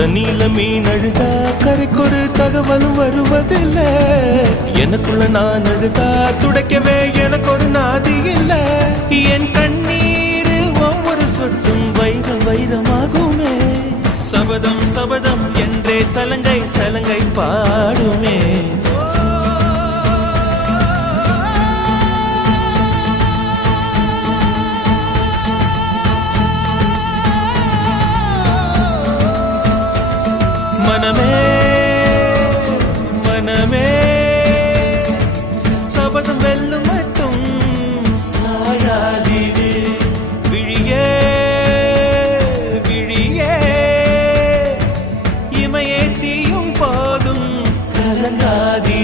தண்ணியில மீன் அழுதா கரைக்கொரு தகவலும் வருவதில்லை. எனக்குள்ள நான் அழுதா துடைக்கவே எனக்கு ஒரு நாதி இல்லை. என் கண்ணீர் ஒவ்வொரு சொட்டும் வைரம் வைரமாகுமே. சபதம் சபதம் என்றே சலங்கை சலங்கை பாடுமே. மனமே மனமே சபதம் வெல்லும் மட்டும் சாயாதீது. விழியே விழியே இமையே தீயும் போதும் கலங்காதீ.